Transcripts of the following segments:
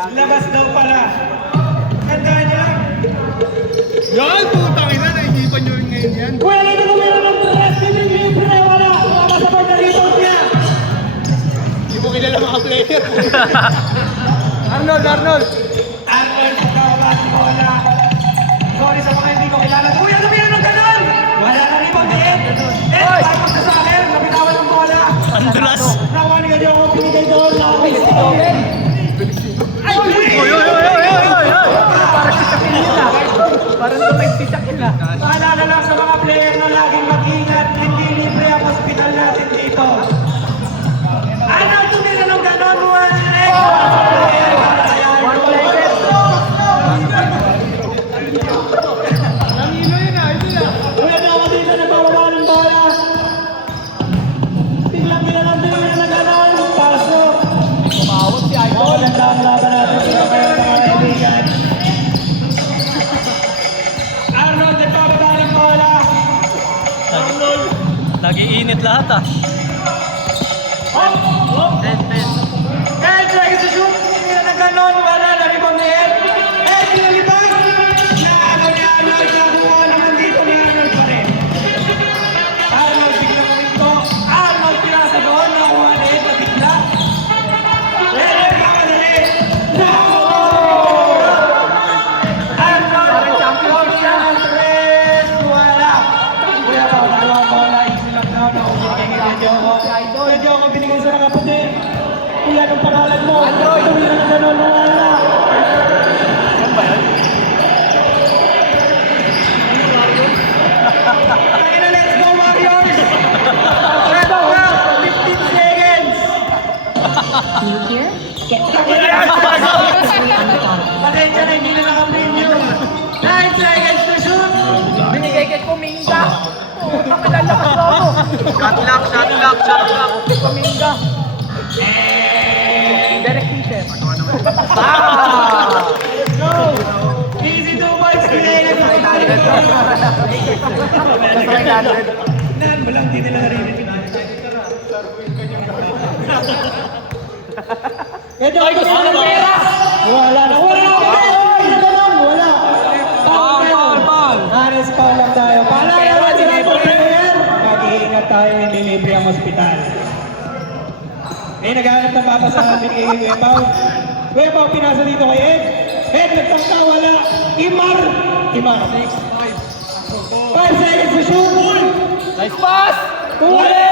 Labas daw pala. Tandaan niya lang. Yan, putang ina, naiipan nyo rin ngayon yan. Wala na kumira ng press. Libre, wala. Makasabay na rebound niya. Hindi mo kilala mga player. Arnold, pagkawalan mo wala. Sorry sa mga hindi ko kilala. Uy, ano yan ng ganon? Wala na rebound ni Ed. Ed, tapos na sa akin. Napitawan ng bola. Andulas. Nakuha ni Ganyo ako pinigay doon. Uy! Parang tumagsisak yun ah. Paalala lang sa mga player na laging mag-ingat. Hindi libre ang hospital natin dito. Ano, tumira ng ganon? Wala na ako dito nagpapaba ng bola. Biglang nilalang na ganon. Paso. Kumawag si Idol. Ganda ang laban natin dito kayo mga kaibigan. Arnold, nagpapaba ng bola. Nag-iinit lahat ah. Ed, try to shoot. Hindi na ganon. Wala na rebound ni Ed. Ed, pinalibag. Naagaw ni Arnold. Nakuha naman dito ni Arnold pa rin. Arnold, biglang kuminto. Arnold, pinasa doon. Nakuha ni Ed na bigla. Ed, kamadali. Arnold, champion siya ng tres. Wala. Kuya Pao, dalawang bola. Easy lang daw. Nakuha ni Ed. Medyo ako binigay sa nakapatid. Kuya, anong pangalan mo? Android. Tumira na gano'n. Wala. Yan ba yun? Kaya na, let's go, Warriors! Let's go! 15 seconds! Pasensya na, hindi na naka-preview. 9 seconds to shoot! Binigay kay Kuminga. Ang malalakas ako. Shot lock. Kuminga. Derek Peter. Let's go! Easy 2 points, kinaya na dito. Nan, walang di nila naririnig. Ito, ay, gusto na pera! Wala na. Wala. Foul. Ares foul lang tayo. Paalala naman sila po player. Mag-iingat tayo, hindi libre ang hospital. Naghahanap ng papa sa atin kay Kuya Pao. Kuya Pao, pinasa dito kay Ed. Ed, nagtangka, wala. Imar. 5 seconds to shoot. Nice pass! Tuwali!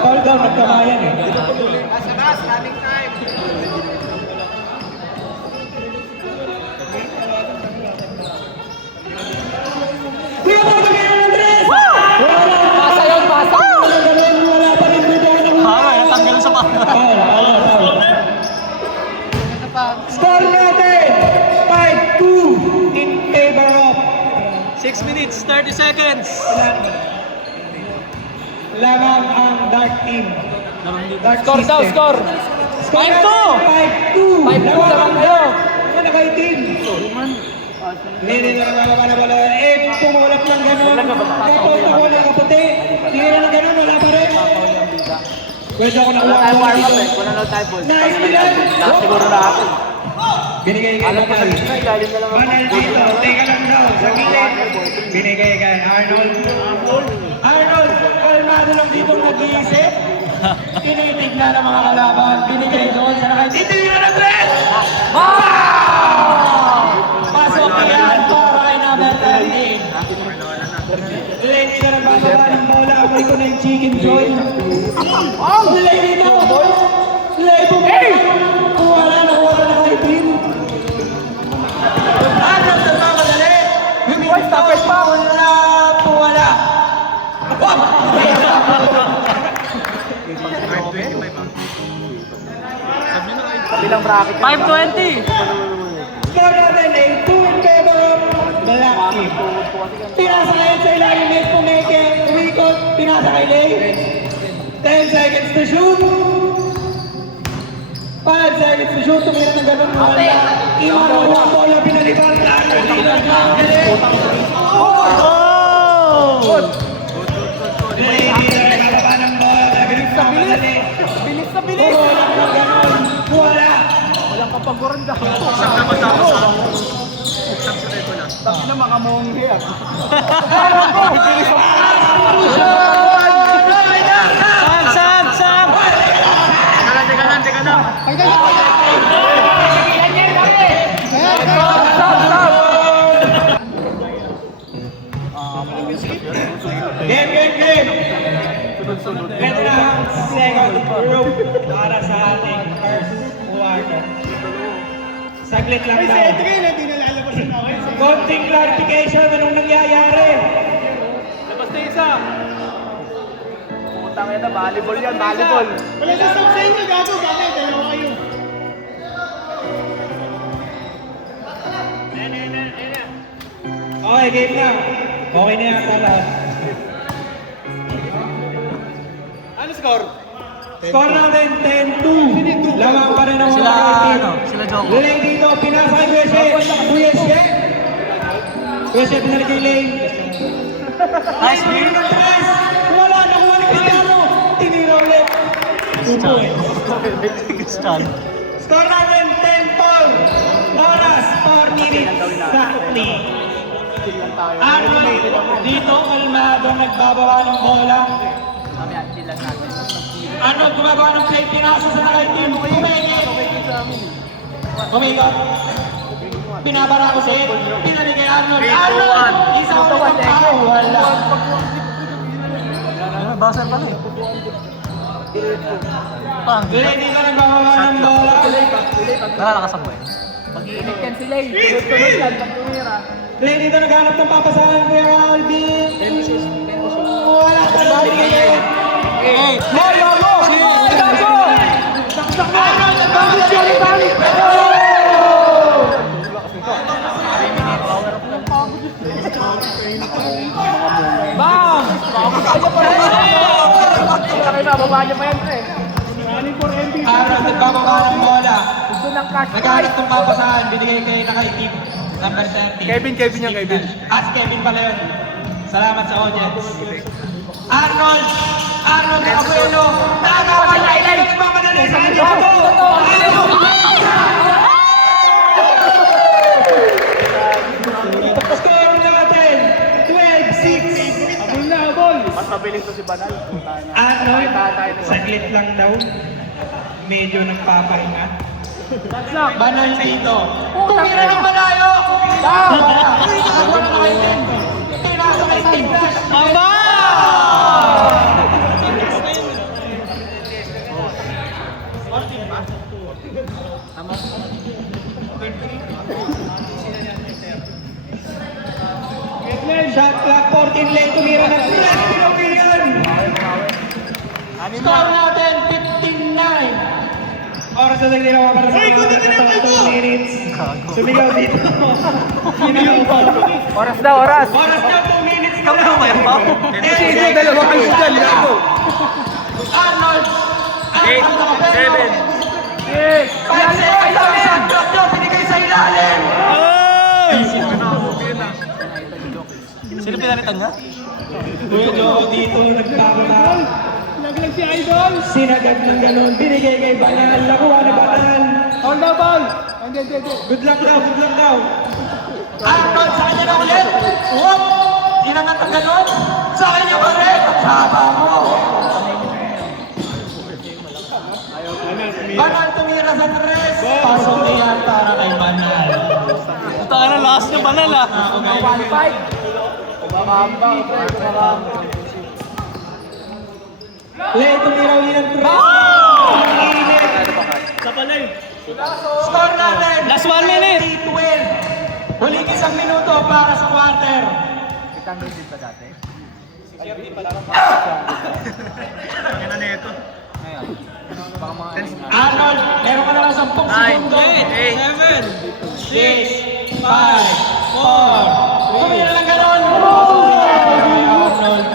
Foul down, nagkamayan eh. Kuya Pao, bigyan ng Andres! Pasa yun, pasa! Wala pa rin dito ako ng Natanggal sa pasa. Foul. Score natin! 5-2 in favor of 6 minutes, 30 seconds. lamang ang Dark Team. Dark Score daw, System. score. Score 5-2. 5-2. 5-2 naman kayo. Ano kayo team? Hindi na naman na wala. Eh, tumulak lang gano'n. Tapos ako na kaputi. Hindi na lang gano'n, wala pa rin. Pwede ako nakuha ko dito. Nice, Milan. Siguro na ako. Binigay kay Manal. Manal dito. Teka lang daw. Sa gilid. Binigay kay Arnold. Arnold, kalmado lang dito nag-iisip. Tinitignan ng mga kalaban. Binigay doon sa nakay. Dito yun ang tres! Pasok yan para kay number 13. Lady na nagbababa ng bola. Amoy ko na yung chicken joy. Lady na! Lady mo! Wala na kay team. Arnold na mamadali. Stop pa. Wala. Kabilang bracket. 5-20. Score natin ay 2 in favor of Black Team. Pinasa ngayon sa ilalim ni Pumeke. Recall, pinasa kay Lay. 10 seconds to shoot. 5 seconds to shoot. Tumira ng ganun. Iwan mo ang bola. Pinalibang na. Oh! Lady na nagbababa ng bilis! Wala! Walang kapaguran ka. Isang naman tapos ha. Isang sunod ko lang. Tapos na mga monghe ah. Sam! Teka lang. Game! Ito na ang second group para sa ating first quarter. Saglit lang daw. Konting clarification, anong nangyayari? Labas na isa. Putang ina, volleyball yan, volleyball. Wala na stop sa inyo, gago. Bakit? Dalawa kayo. Okay, game na. Okay na yata lahat. Ano score? Score natin 10-2. Lamang pa rin ang mga Sila, team. ano, sila Joko. Lane dito, pinasa kay Kuesye. Kuesye, pinali kay Lane. Nice win. Wala, nakuha ni Cristiano. Tinira ulit. 2 points. Cristian. Score natin 10-4. Oras, 4 minutes exactly. Arnold, dito kalmado nagbababa ng bola. Arnold gumagawa ng play, pinasa sa nakay team. Kumikot. Binabara ko siya. Pinali kay Arnold. Arnold! Isa ulit ang tao. Wala. Buzzer pala eh. Pang. Ready ka nagbababa ng bola. Nalalakas ako eh. Mag-iinit yan sila eh. Sunod-sunod yan. Pag tumira. Play dito naghanap ng papasahan kay Alvin. Wala ka na bigay. Hey! Gago! Arnold, nagbago siya ni Bali. Bam! Bababa niya pa yan pre. Arnold, nagbababa ng bola. Gusto ng cash Naghanap ng papasahan, binigay kay nakaitip. Number 30. Kevin yan, Kevin. Si Kevin pala yun. Salamat sa audience. Arnold Abuelo, nakakawal na ilan. Nagmamadali sa kanya. Score natin, 12-6. Mas mabilis to si Banal. Arnold, saglit lang daw. Medyo nagpapahinga. Banal dito. Tumira ng malayo! Ako na nakaitim. Pinasa kay Tim Nash. Aba! Shot clock 14 lane. Tumira ng flash. Pinopilian. Score natin 15-9. Oras na nagdinawa para sa mga 2 minutes. Sumigaw dito. Sumigaw pa. Oras daw, oras. Oras na 2 minutes. Kami na ba yan pa? Sige, dalawa kayo dyan, gago. Arnold. 8, 7. 5 seconds ang shot clock nyo. Binigay sa ilalim. Sino pinalitan niya? Medyo dito nagbabagal. Naglag si Idol. Sinagad ng ganun. Binigay kay Banal. Nakuha na Banal. On the ball. Hindi. Good luck daw. Arnold, sa kanya na ulit. Whoop! Inangat ang ganun. Sa kanya pa rin. Saba mo. Banal tumira sa 3. Pasok niya para kay Banal. Ito na last niya Banal ah. 1-5. Lay, tumira ulit ng 3. Init. Sa palay. Score natin. Last 1 minute. 12. Huling isang minuto para sa quarter. Yan na ito. Arnold, meron ka na lang 10 segundo. 7, 6, 5, 4, tumira lang ganon. Arnold.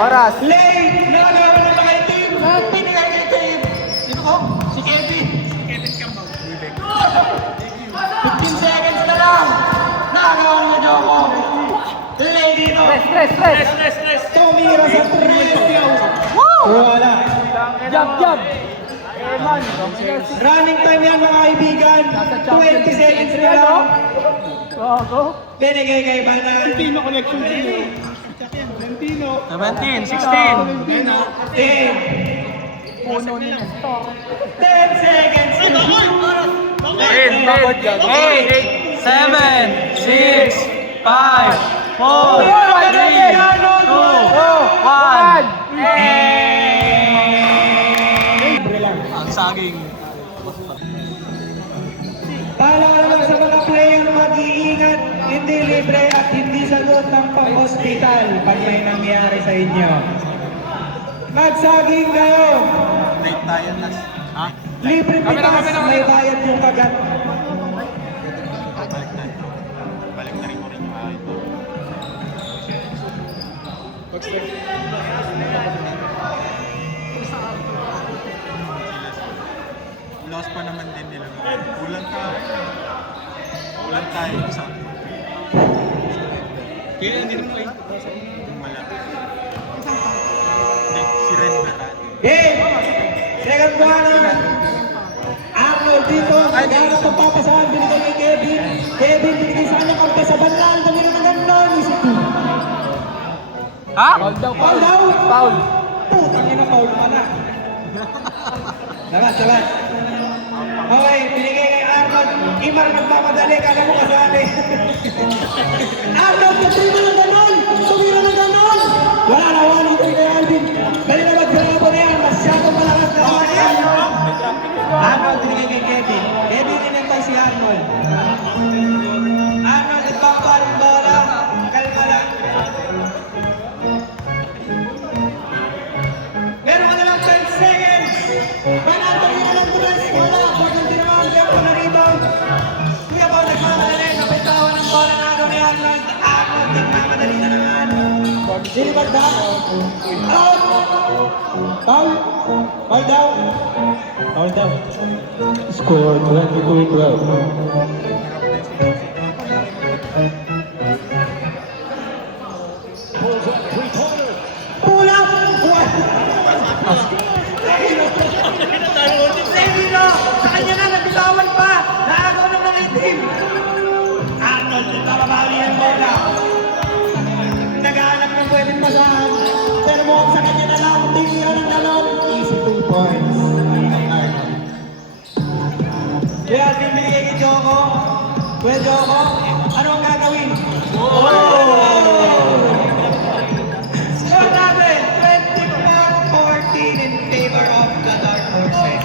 Oras. Lane, nakagawa ng mga team. Pinigay kay team. Sino ko? Si Kevin. 15 seconds na lang. Nakagawa ng mga Joko. Lane dito. Stress. Tumira sa 3. Wala. Jump. Chairman. Dominance. Running time yan mga kaibigan. Nasa 20 championship seconds entry, na ano? lang. Go. Binigay kay Banal. Valentino connection sa'yo. Valentino. 17, 16. 10, Puno ni Nestor. 10 seconds. 10, 8, 7, 6, 5, 4, 3, 2, 1. Libre lang. Ang saging. Paalala lang sa mga player mag-iingat, hindi libre at hindi sagot ng pang-hospital pag may nangyari sa inyo. Magsaging kayo. Late tayo nas. Ha? Libre pitas, may bayad yung kagat. Balik na rin mo rin yung akin. Loss pa naman din nila. Kulang tayo isa. Kaya hindi mo eh. Wala. Si Ren na rin. Game! Second quarter. Arnold dito, kaya pagpapasahan, binigay kay Kevin. Kevin, binigay sa kanya kampe sa banal. Kami na gano'n. Ha? Foul daw. Foul daw. Foul. Putang ina, foul pala. Labas. Okay, binigay kay Arnold. Imar nagmamadali, kala mo kasali. Arnold, tumira na gano'n! Wala na, kay Alvin. Dali na magsarabo na yan, masyadong malakas na naman yan. Arnold, binigay kay Kevin. Kevin, inantay si Arnold. Arnold, nagpapal ang bola. Kalma lang. Meron ka na lang 10 seconds. Banal, tumira ng tres. Wala, pag hindi naman, Gabo na rebound. Kuya Paul, nagmamadali. Kapitawan ng bola na ni Arnold. Arnold, nagmamadali na naman. Silibag na. Out. Foul. Foul down. Foul down. Score 22-12. Pulang! Levino! Sa kanya na, nabitawan pa! Naagaw na ng itim! Arnold, nagbababawi ang bola. Naghahanap ng pwedeng masahan. Pero mukhang sa kanya na lang, tingin ng dalon. Easy 2 points. Kaya binigay kay Joko. Kuya Joko, ano ang gagawin? Score natin, 24-14 in favor of the Dark Horses.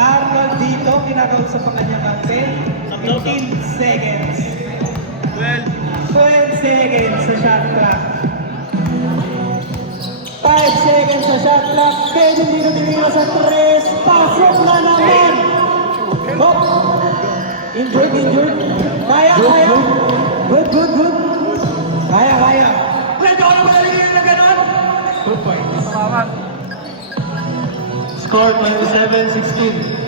Arnold dito, kinakausap ang kanyang kampe. 15 seconds. 12 seconds sa shot clock. 5 seconds sa shot clock. Kevin dito tinira sa 3. Pasok na naman. Hop. Injured. Kaya. Good. Kaya. Pwede ako na malalagyan na gano'n? 2 points. Score 27-16.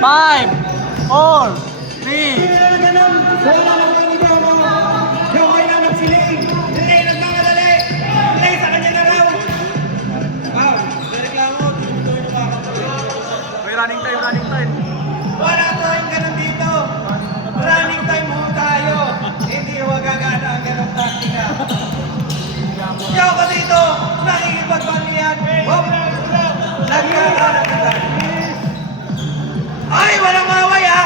Five, 4, 3, may running time. Wala tayong ganun dito. Running time mo tayo. Hindi magagana ang ganun taktika. Yaw ka dito. Nakikipagpanihan. Hop. Nagkakanak ka tayo. Ay, walang maway ha.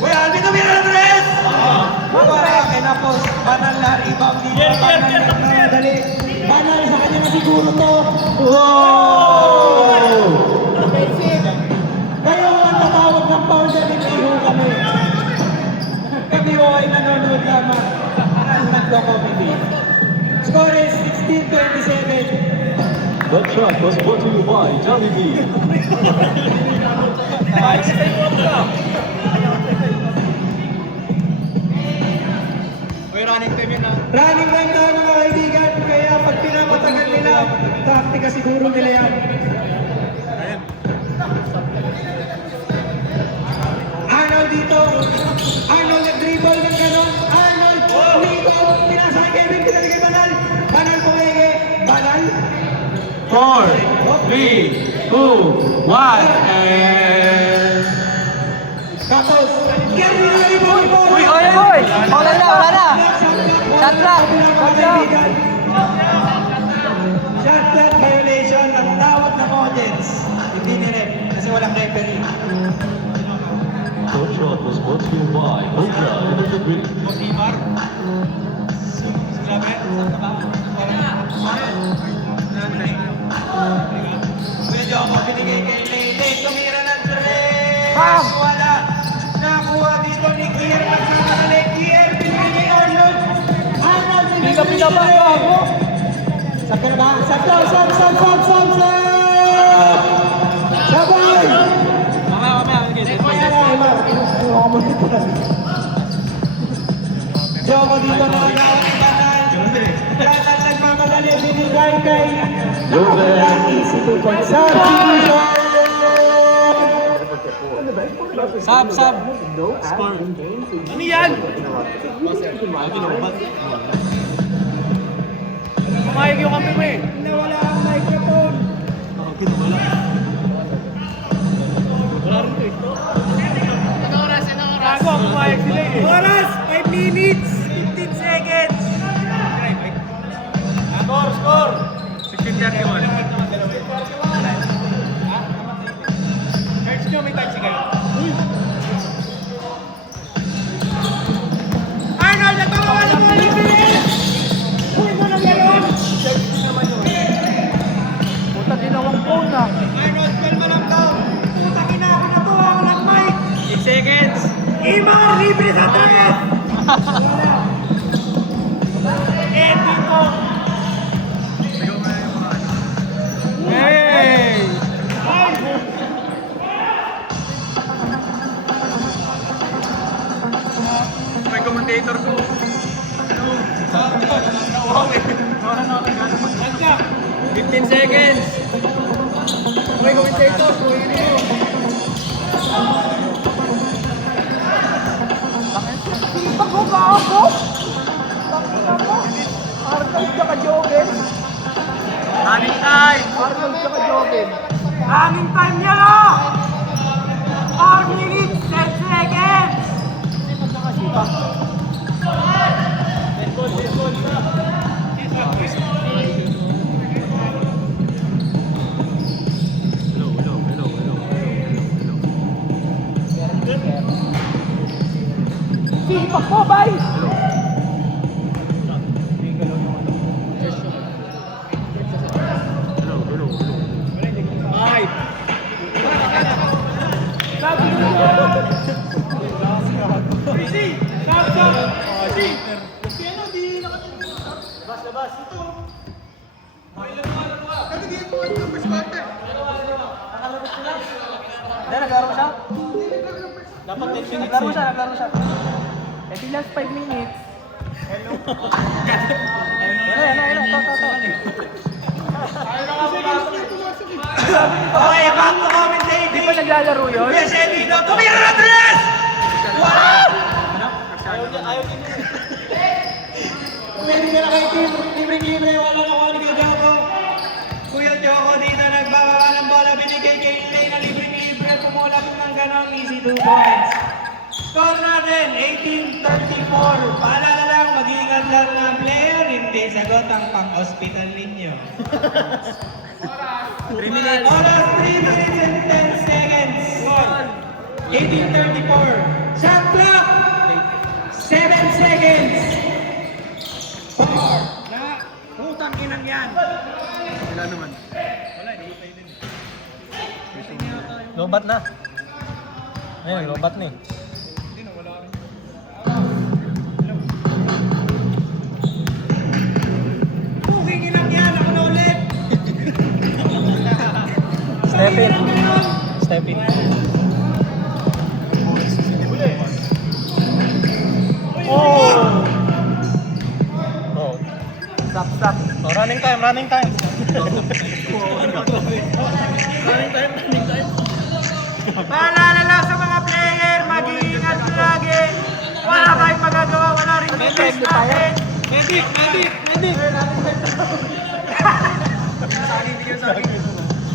Uy, Alvin, tumira ng tres. Para kinapos. Banal na rebound dito. Banal na nagmadali. Banal sa kanya na siguro to. Wow! Kayo ang tatawag ng foul sa bitiho kami. Kami ho ay nanonood lamang. Ang nagdo-comedy. Score is 16-27. That track was brought to you by Jollibee. May running time yun ah. Running time tayo mga kaibigan. Kaya pag pinapatagal nila, Taktika siguro nila yan. Arnold dito. Arnold nag-dribble ng ganon. Arnold dito. Pinasa kay Kevin. Pinasa kay Banal. Banal pumege. Banal. 4, 3, 2, 1, and... Tapos. Kevin na rebound. Uy! Wala na! Shot clock! Shot clock violation ang tawag ng audience. Hindi ni ref. Kasi walang referee. Coach shot was brought to you by Ultra Energy Drink. Kuya Joko, binigay kay Lele. Tumira ng three. Bam! Wala. Nakuha dito ni Kier. Magsamakali. Kier, binigay kay Arnold. Arnold, Hindi ka pinabago! Sab ka na ba? Sab! Sabay! Joko dito na Lahat nagmamadali binigay kay Joven. Sab! Score. Ano yan? Kumayag yung kami mo eh. Nawala ang microphone. Wala rin to eh. Bago, kumayag sila eh. Oras, 5 minutes, 15 seconds. Score! 16-31. Search nyo, may touch kayo. Arnold, nagpapawala mo ulit bilis! Uy, mo lang yan! Puta, ginawang phone na. Arnold, kalma lang daw. Puta, kinakatuwa ko ng mic. 8 seconds. Imar, libre sa tres! Ending ko. Hey! May commentator ko. Nawawag eh. 15 seconds. May commentator. Pag mo ka ako? Arnold ka Joven? Running time. Arnold ka Joven? Running time niya na! 4 minutes, 10 seconds! Sipak mo, bay! Five. Naglaro siya? Dapat 10 minutes. Naglaro siya. Eh, di last 5 minutes. Hello. Ayun. Okay, back to commentating. Di ba naglalaro yun? Yes, Edito, tumira na tres! Pwede ka na kay Tim, libre-libre, wala na kuha ni Kuya Joko. Kuya Joko dito nagbababa ng bola, binigay kay Lay na libre-libre, pumulap ng ganong easy 2 points. Score natin, 18-34. Paalala lang, mag-iingat lang ng player, hindi sagot ang pang-hospital ninyo. 3 minutes. Oras 3 minutes and 10 seconds. 18:34. Shot clock. 7 seconds. 4. Na, putang inang yan. Wala naman. Lobat na. Ayun, lobat na eh. Puking inang yan. Ako na ulit. Step in. Inang ganon. Step in. Oh! Oh. Stop. Oras. Running time, running time. Paalala lang sa mga player, mag-iingat lagi. Wala kayong magagawa, wala rin defense natin. Medic!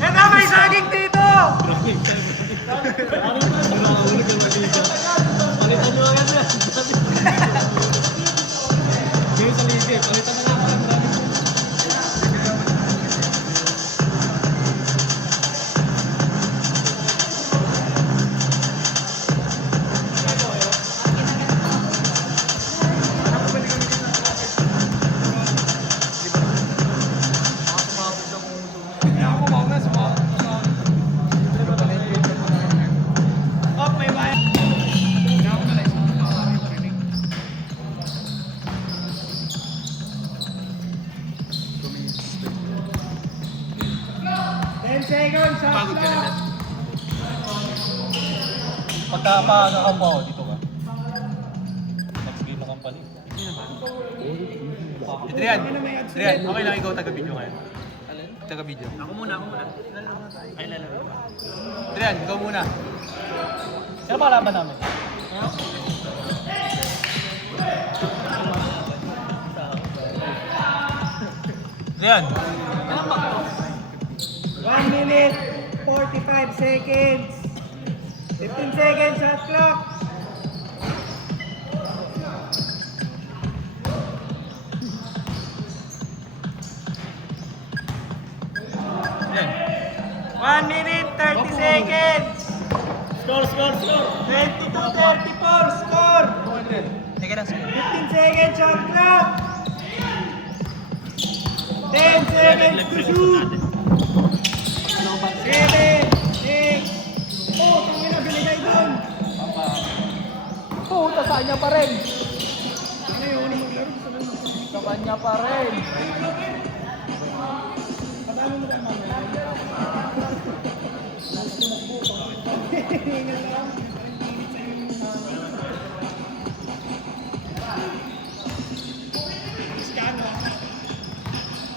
Ito may saging dito! Palitan nyo agad yan. Ngayon sa ligay, palitan na lang. Pagod ka na. Pagkakakampo ako, dito ka. Next game na company. Adrian, okay lang ikaw taga-video ngayon. Taga-video. Ako muna. Ay, lalaro. Adrian, ikaw muna. Sino ba laban namin? Adrian. 1 minute, 45 seconds. 15 seconds shot clock. Adrian. 1 minute, 30 seconds. Score! 22-34 score. Teka lang, sige. 15 seconds shot clock. 10 seconds to shoot. 7, 6. Oh, tangin na binigay doon. Puta, sa kanya pa rin. Sa kanya pa rin.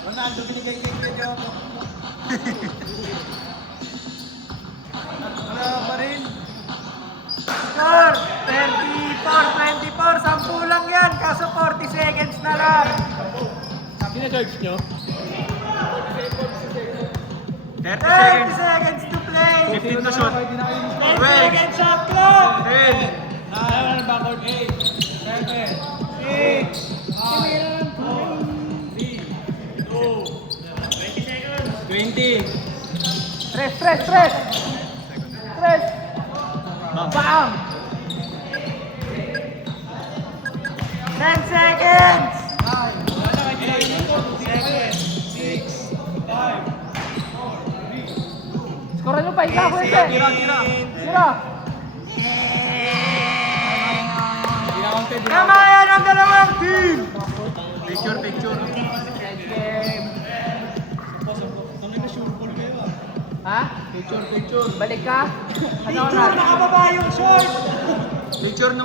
Ronaldo binigay kay Pedro. Wala pa rin. Score! 34-24. 10 lang yan. Kaso 40 seconds na lang. Sina-charge nyo? 30 seconds to play. 15 to shoot. 10 seconds shot clock. 10. Backward 8. 6. 20. Stress. Bam! 10 seconds. 7, 6, 5, Skoran nyo pa, ika ko ito. Sira. Kamayan ang dalawang team. Picture. Next game. Ha? Picture. Balik ka? Ano Picture na? nakababa yung short. Picture